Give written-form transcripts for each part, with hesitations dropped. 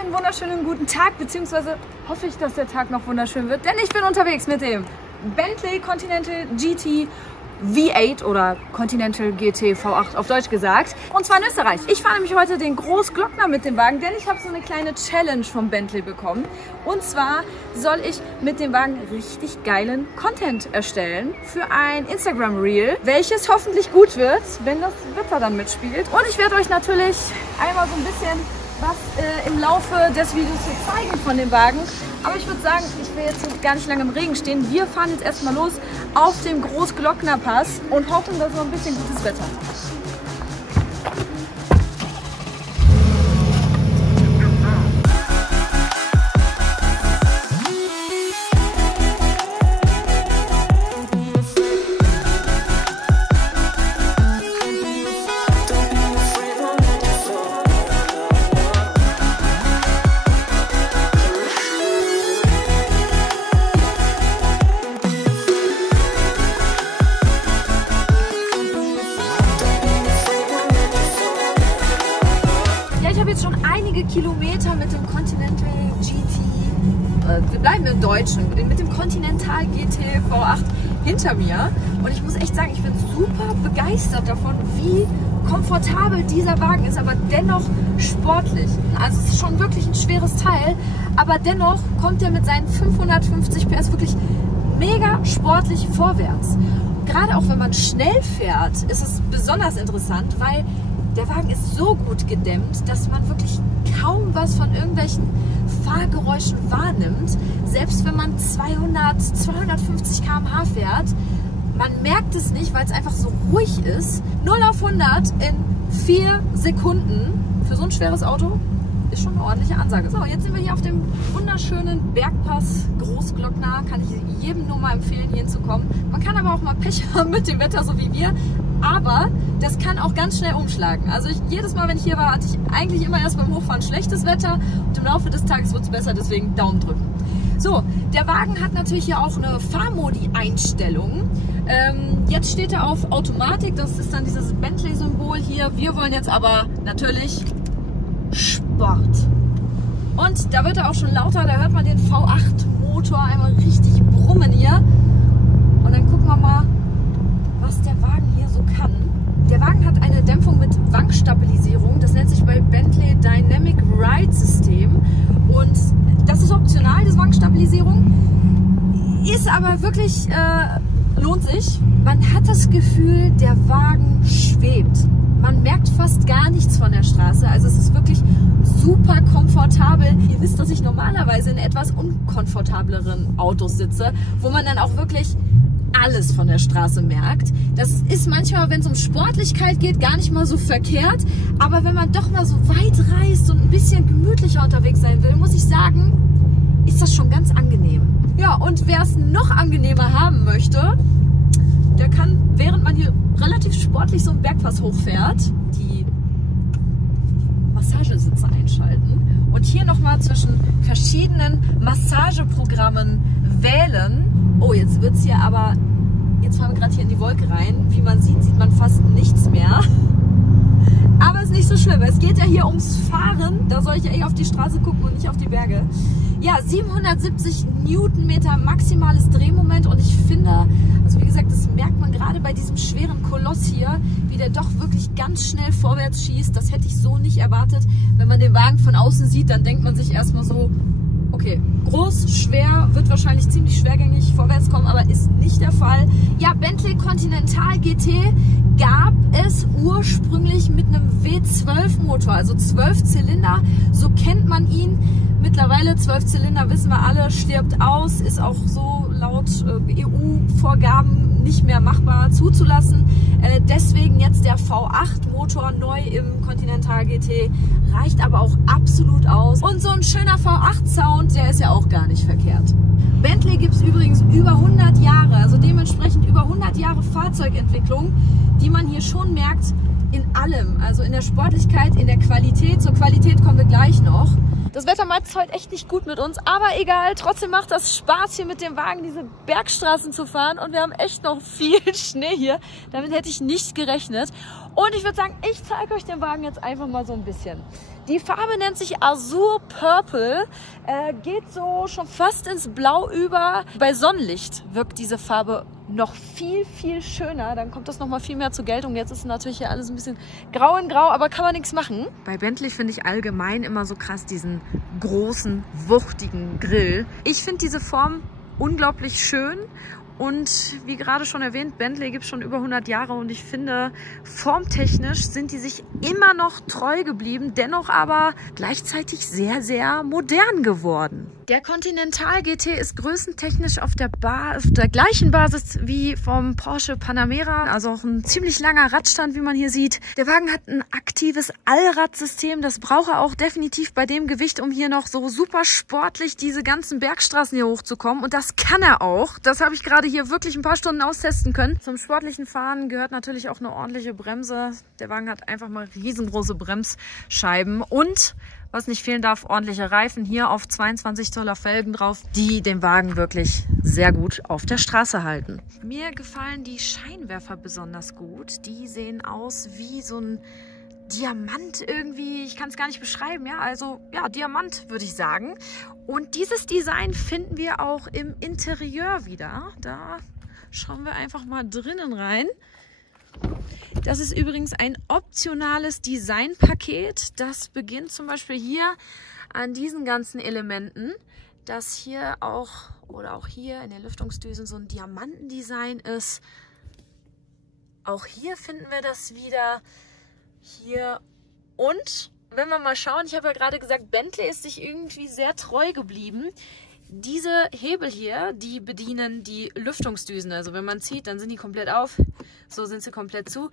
Einen wunderschönen guten Tag, beziehungsweise hoffe ich, dass der Tag noch wunderschön wird, denn ich bin unterwegs mit dem Bentley Continental GT V8 oder Continental GT V8 auf Deutsch gesagt, und zwar in Österreich. Ich fahre nämlich heute den Großglockner mit dem Wagen, denn ich habe so eine kleine Challenge vom Bentley bekommen. Und zwar soll ich mit dem Wagen richtig geilen Content erstellen für ein Instagram-Reel, welches hoffentlich gut wird, wenn das Wetter dann mitspielt. Und ich werde euch natürlich einmal so ein bisschen was im Laufe des Videos hier zeigen von dem Wagen. Aber ich würde sagen, ich will jetzt gar nicht lange im Regen stehen. Wir fahren jetzt erstmal los auf dem Großglocknerpass und hoffen, dass wir ein bisschen gutes Wetter haben. Kilometer mit dem Continental GT, wir bleiben im Deutschen, mit dem Continental GT V8 hinter mir, und ich muss echt sagen, ich bin super begeistert davon, wie komfortabel dieser Wagen ist, aber dennoch sportlich. Also es ist schon wirklich ein schweres Teil, aber dennoch kommt er mit seinen 550 PS wirklich mega sportlich vorwärts. Gerade auch wenn man schnell fährt, ist es besonders interessant, weil der Wagen ist so gut gedämmt, dass man wirklich kaum was von irgendwelchen Fahrgeräuschen wahrnimmt. Selbst wenn man 250 km/h fährt, man merkt es nicht, weil es einfach so ruhig ist. 0 auf 100 in 4 Sekunden. Für so ein schweres Auto ist schon eine ordentliche Ansage. So, jetzt sind wir hier auf dem wunderschönen Bergpass Großglockner. Kann ich jedem nur mal empfehlen, hier hinzukommen. Man kann aber auch mal Pech haben mit dem Wetter, so wie wir. Aber das kann auch ganz schnell umschlagen. Also jedes Mal, wenn ich hier war, hatte ich eigentlich immer erst beim Hochfahren schlechtes Wetter. Und im Laufe des Tages wird es besser, deswegen Daumen drücken. So, der Wagen hat natürlich hier auch eine Fahrmodi-Einstellung. Jetzt steht er auf Automatik. Das ist dann dieses Bentley-Symbol hier. Wir wollen jetzt aber natürlich Sport. Und da wird er auch schon lauter. Da hört man den V8-Motor einmal richtig brummen hier. Und dann gucken wir mal, was der Wagen hier so kann. Der Wagen hat eine Dämpfung mit Wankstabilisierung. Das nennt sich bei Bentley Dynamic Ride System. Und das ist optional, das Wankstabilisierung. Ist aber wirklich, lohnt sich. Man hat das Gefühl, der Wagen schwebt. Man merkt fast gar nichts von der Straße. Also es ist wirklich super komfortabel. Ihr wisst, dass ich normalerweise in etwas unkomfortableren Autos sitze, wo man dann auch wirklich alles von der Straße merkt. Das ist manchmal, wenn es um Sportlichkeit geht, gar nicht mal so verkehrt. Aber wenn man doch mal so weit reist und ein bisschen gemütlicher unterwegs sein will, muss ich sagen, ist das schon ganz angenehm. Ja, und wer es noch angenehmer haben möchte, der kann, während man hier relativ sportlich so einen Bergpass hochfährt, die Massagesitze einschalten und hier nochmal zwischen verschiedenen Massageprogrammen wählen. Oh, jetzt wird es hier aber, jetzt fahren wir gerade hier in die Wolke rein. Wie man sieht, sieht man fast nichts mehr. Aber ist nicht so schlimm. Es geht ja hier ums Fahren. Da soll ich ja auf die Straße gucken und nicht auf die Berge. Ja, 770 Newtonmeter maximales Drehmoment. Und ich finde, also wie gesagt, das merkt man gerade bei diesem schweren Koloss hier, wie der doch wirklich ganz schnell vorwärts schießt. Das hätte ich so nicht erwartet. Wenn man den Wagen von außen sieht, dann denkt man sich erstmal so, okay, groß, schwer, wird wahrscheinlich ziemlich schwergängig vorwärts kommen, aber ist nicht der Fall. Ja, Bentley Continental GT gab es ursprünglich mit einem W12-Motor, also 12 Zylinder, so kennt man ihn. Mittlerweile 12 Zylinder, wissen wir alle, stirbt aus, ist auch so laut EU-Vorgaben nicht mehr machbar zuzulassen. Deswegen jetzt der V8-Motor neu im Continental GT, reicht aber auch absolut aus. Und so ein schöner V8-Sound, der ist ja auch gar nicht verkehrt. Bentley gibt es übrigens über 100 Jahre, also dementsprechend über 100 Jahre Fahrzeugentwicklung, die man hier schon merkt in allem, also in der Sportlichkeit, in der Qualität. Zur Qualität kommen wir gleich noch. Das Wetter meint es heute echt nicht gut mit uns, aber egal. Trotzdem macht das Spaß, hier mit dem Wagen diese Bergstraßen zu fahren. Und wir haben echt noch viel Schnee hier. Damit hätte ich nicht gerechnet. Und ich würde sagen, ich zeige euch den Wagen jetzt einfach mal so ein bisschen. Die Farbe nennt sich Azur Purple, geht so schon fast ins Blau über. Bei Sonnenlicht wirkt diese Farbe noch viel, viel schöner. Dann kommt das noch mal viel mehr zur Geltung. Jetzt ist natürlich hier alles ein bisschen grau in grau, aber kann man nichts machen. Bei Bentley finde ich allgemein immer so krass diesen großen, wuchtigen Grill. Ich finde diese Form unglaublich schön. Und wie gerade schon erwähnt, Bentley gibt es schon über 100 Jahre und ich finde, formtechnisch sind die sich immer noch treu geblieben, dennoch aber gleichzeitig sehr, sehr modern geworden. Der Continental GT ist größentechnisch auf der gleichen Basis wie vom Porsche Panamera, also auch ein ziemlich langer Radstand, wie man hier sieht. Der Wagen hat ein aktives Allradsystem, das braucht er auch definitiv bei dem Gewicht, um hier noch so super sportlich diese ganzen Bergstraßen hier hochzukommen. Und das kann er auch. Das habe ich gerade hier wirklich ein paar Stunden austesten können. Zum sportlichen Fahren gehört natürlich auch eine ordentliche Bremse. Der Wagen hat einfach mal riesengroße Bremsscheiben und was nicht fehlen darf, ordentliche Reifen hier auf 22 Zoller Felgen drauf, die den Wagen wirklich sehr gut auf der Straße halten. Mir gefallen die Scheinwerfer besonders gut. Die sehen aus wie so ein Diamant irgendwie. Ich kann es gar nicht beschreiben, ja. Also ja, Diamant würde ich sagen. Und dieses Design finden wir auch im Interieur wieder. Da schauen wir einfach mal drinnen rein. Das ist übrigens ein optionales Designpaket. Das beginnt zum Beispiel hier an diesen ganzen Elementen, dass hier auch oder auch hier in den Lüftungsdüsen so ein Diamantendesign ist. Auch hier finden wir das wieder. Hier und wenn wir mal schauen, ich habe ja gerade gesagt, Bentley ist sich irgendwie sehr treu geblieben. Diese Hebel hier, die bedienen die Lüftungsdüsen. Also wenn man zieht, dann sind die komplett auf. So sind sie komplett zu.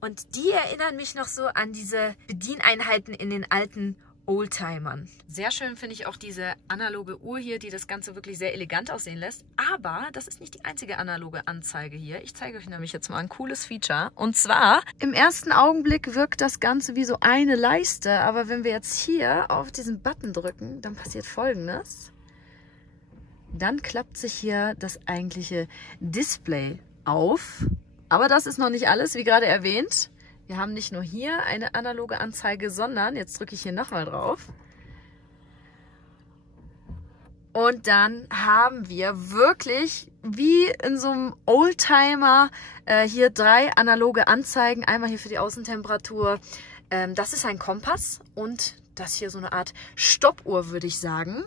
Und die erinnern mich noch so an diese Bedieneinheiten in den alten Oldtimern. Sehr schön finde ich auch diese analoge Uhr hier, die das Ganze wirklich sehr elegant aussehen lässt. Aber das ist nicht die einzige analoge Anzeige hier. Ich zeige euch nämlich jetzt mal ein cooles Feature. Und zwar, im ersten Augenblick wirkt das Ganze wie so eine Leiste. Aber wenn wir jetzt hier auf diesen Button drücken, dann passiert Folgendes. Dann klappt sich hier das eigentliche Display auf. Aber das ist noch nicht alles, wie gerade erwähnt. Wir haben nicht nur hier eine analoge Anzeige, sondern, jetzt drücke ich hier nochmal drauf. Und dann haben wir wirklich, wie in so einem Oldtimer, hier 3 analoge Anzeigen. Einmal hier für die Außentemperatur. Das ist ein Kompass und das hier so eine Art Stoppuhr, würde ich sagen.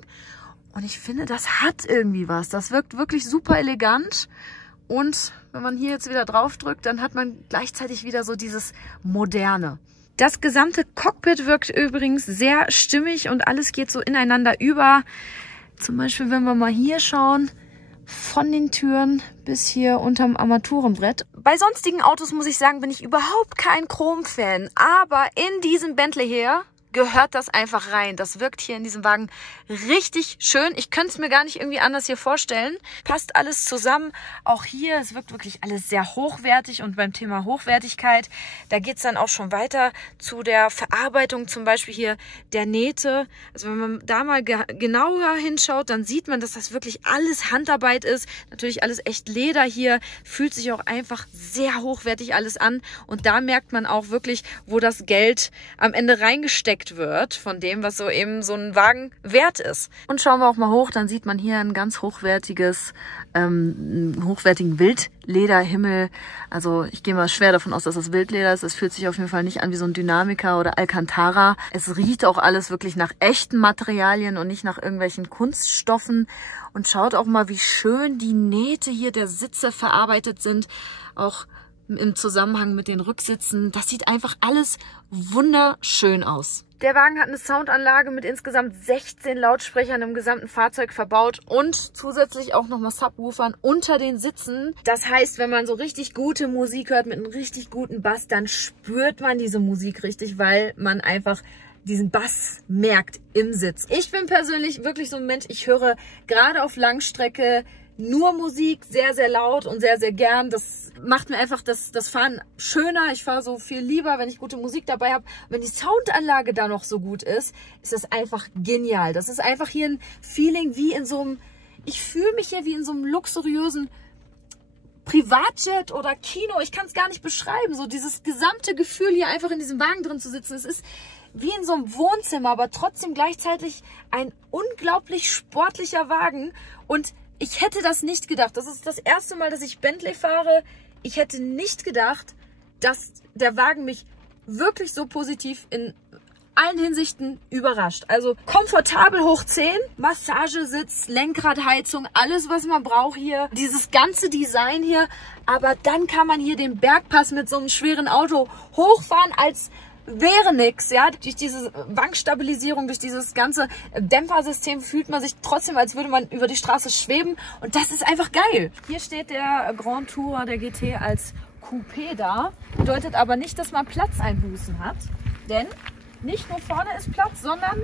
Und ich finde, das hat irgendwie was. Das wirkt wirklich super elegant. Und wenn man hier jetzt wieder drauf drückt, dann hat man gleichzeitig wieder so dieses Moderne. Das gesamte Cockpit wirkt übrigens sehr stimmig und alles geht so ineinander über. Zum Beispiel, wenn wir mal hier schauen, von den Türen bis hier unterm Armaturenbrett. Bei sonstigen Autos, muss ich sagen, bin ich überhaupt kein Chrom-Fan. Aber in diesem Bentley hier gehört das einfach rein. Das wirkt hier in diesem Wagen richtig schön. Ich könnte es mir gar nicht irgendwie anders hier vorstellen. Passt alles zusammen. Auch hier, es wirkt wirklich alles sehr hochwertig. Und beim Thema Hochwertigkeit, da geht es dann auch schon weiter zu der Verarbeitung zum Beispiel hier der Nähte. Also wenn man da mal genauer hinschaut, dann sieht man, dass das wirklich alles Handarbeit ist. Natürlich alles echt Leder hier. Fühlt sich auch einfach sehr hochwertig alles an. Und da merkt man auch wirklich, wo das Geld am Ende reingesteckt wird von dem, was so eben so ein Wagen wert ist. Und schauen wir auch mal hoch, dann sieht man hier ein ganz hochwertigen Wildlederhimmel. Also ich gehe mal schwer davon aus, dass das Wildleder ist. Es fühlt sich auf jeden Fall nicht an wie so ein Dynamica oder Alcantara. Es riecht auch alles wirklich nach echten Materialien und nicht nach irgendwelchen Kunststoffen. Und schaut auch mal, wie schön die Nähte hier der Sitze verarbeitet sind. Auch im Zusammenhang mit den Rücksitzen. Das sieht einfach alles wunderschön aus. Der Wagen hat eine Soundanlage mit insgesamt 16 Lautsprechern im gesamten Fahrzeug verbaut und zusätzlich auch nochmal Subwoofern unter den Sitzen. Das heißt, wenn man so richtig gute Musik hört mit einem richtig guten Bass, dann spürt man diese Musik richtig, weil man einfach diesen Bass merkt im Sitz. Ich bin persönlich wirklich so ein Mensch, ich höre gerade auf Langstrecke nur Musik, sehr, sehr laut und sehr, sehr gern. Das macht mir einfach das Fahren schöner. Ich fahre so viel lieber, wenn ich gute Musik dabei habe. Wenn die Soundanlage da noch so gut ist, ist das einfach genial. Das ist einfach hier ein Feeling wie in so einem, ich fühle mich hier wie in so einem luxuriösen Privatjet oder Kino. Ich kann es gar nicht beschreiben. So dieses gesamte Gefühl, hier einfach in diesem Wagen drin zu sitzen. Es ist wie in so einem Wohnzimmer, aber trotzdem gleichzeitig ein unglaublich sportlicher Wagen. Und ich hätte das nicht gedacht. Das ist das erste Mal, dass ich Bentley fahre. Ich hätte nicht gedacht, dass der Wagen mich wirklich so positiv in allen Hinsichten überrascht. Also komfortabel hoch 10, Massagesitz, Lenkradheizung, alles was man braucht hier. Dieses ganze Design hier. Aber dann kann man hier den Bergpass mit so einem schweren Auto hochfahren, als wäre nix, ja. Durch diese Wankstabilisierung, durch dieses ganze Dämpfersystem fühlt man sich trotzdem, als würde man über die Straße schweben. Und das ist einfach geil. Hier steht der Grand Tourer, der GT, als Coupé da. Bedeutet aber nicht, dass man Platzeinbußen hat. Denn nicht nur vorne ist Platz, sondern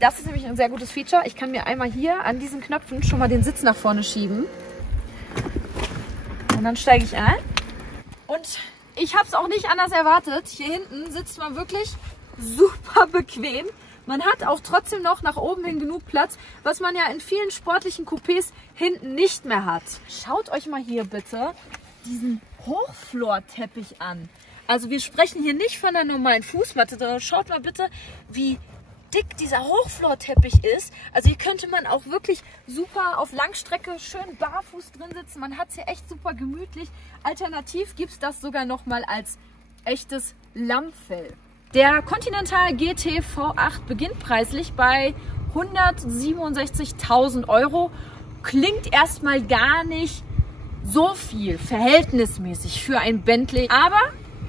das ist nämlich ein sehr gutes Feature. Ich kann mir einmal hier an diesen Knöpfen schon mal den Sitz nach vorne schieben. Und dann steige ich ein. Und ich habe es auch nicht anders erwartet. Hier hinten sitzt man wirklich super bequem. Man hat auch trotzdem noch nach oben hin genug Platz, was man ja in vielen sportlichen Coupés hinten nicht mehr hat. Schaut euch mal hier bitte diesen Hochflorteppich an. Also wir sprechen hier nicht von der normalen Fußmatte, sondern schaut mal bitte, wie dick dieser Hochflorteppich ist. Also hier könnte man auch wirklich super auf Langstrecke schön barfuß drin sitzen. Man hat es hier echt super gemütlich. Alternativ gibt es das sogar noch mal als echtes Lammfell. Der Continental GT V8 beginnt preislich bei 167.000 €. Klingt erstmal gar nicht so viel, verhältnismäßig für ein Bentley. Aber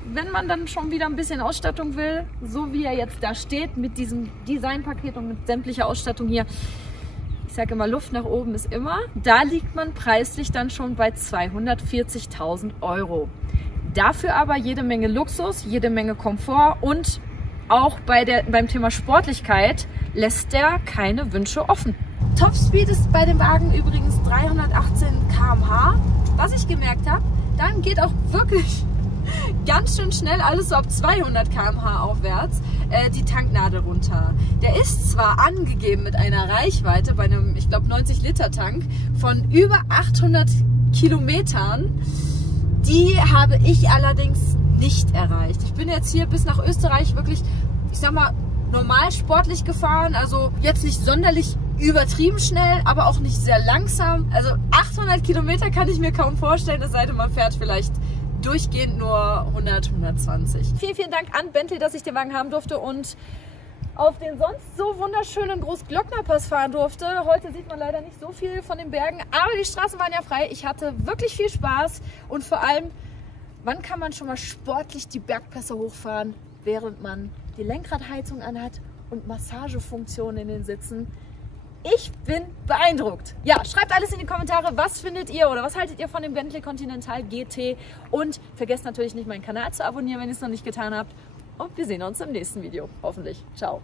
wenn man dann schon wieder ein bisschen Ausstattung will, so wie er jetzt da steht, mit diesem Designpaket und mit sämtlicher Ausstattung hier, ich sage immer, Luft nach oben ist immer, da liegt man preislich dann schon bei 240.000 €. Dafür aber jede Menge Luxus, jede Menge Komfort und auch beim Thema Sportlichkeit lässt der keine Wünsche offen. Topspeed ist bei dem Wagen übrigens 318 km/h. Was ich gemerkt habe, dann geht auch wirklich ganz schön schnell, alles so ab 200 km/h aufwärts, die Tanknadel runter. Der ist zwar angegeben mit einer Reichweite bei einem, ich glaube, 90-Liter-Tank von über 800 Kilometern. Die habe ich allerdings nicht erreicht. Ich bin jetzt hier bis nach Österreich wirklich, ich sag mal, normal sportlich gefahren. Also jetzt nicht sonderlich übertrieben schnell, aber auch nicht sehr langsam. Also 800 Kilometer kann ich mir kaum vorstellen, es sei denn, man fährt vielleicht durchgehend nur 100, 120. Vielen, vielen Dank an Bentley, dass ich den Wagen haben durfte und auf den sonst so wunderschönen Großglocknerpass fahren durfte. Heute sieht man leider nicht so viel von den Bergen, aber die Straßen waren ja frei. Ich hatte wirklich viel Spaß und vor allem, wann kann man schon mal sportlich die Bergpässe hochfahren, während man die Lenkradheizung anhat und Massagefunktionen in den Sitzen? Ich bin beeindruckt. Ja, schreibt alles in die Kommentare, was findet ihr oder was haltet ihr von dem Bentley Continental GT und vergesst natürlich nicht, meinen Kanal zu abonnieren, wenn ihr es noch nicht getan habt. Und wir sehen uns im nächsten Video. Hoffentlich. Ciao.